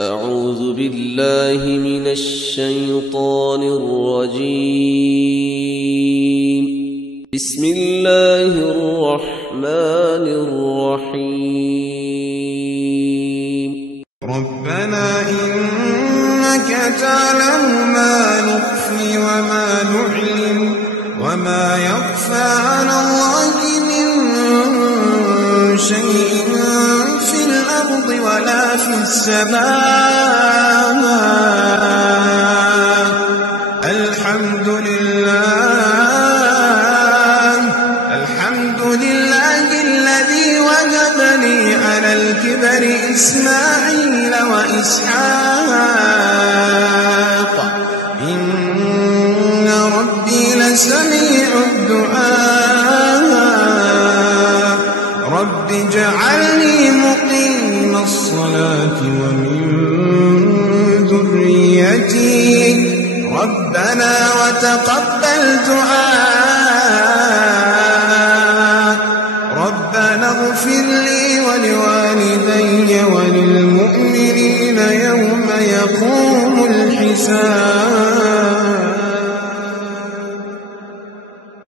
أعوذ بالله من الشيطان الرجيم. بسم الله الرحمن الرحيم. ربنا إنك تعلم ما نخفي وما نعلن وما يخفى على الله من شيء في الأرض ولا في السماء. الحمد لله الذي وهب لي على الكبر إسماعيل وإسحاق إن ربي لسميع الدعاء. رب اجعلني مقيم الصلاة ومن ذريتي ربنا وتقبل دعاء. ربنا اغفر لي ولوالدي وللمؤمنين يوم يقوم الحساب.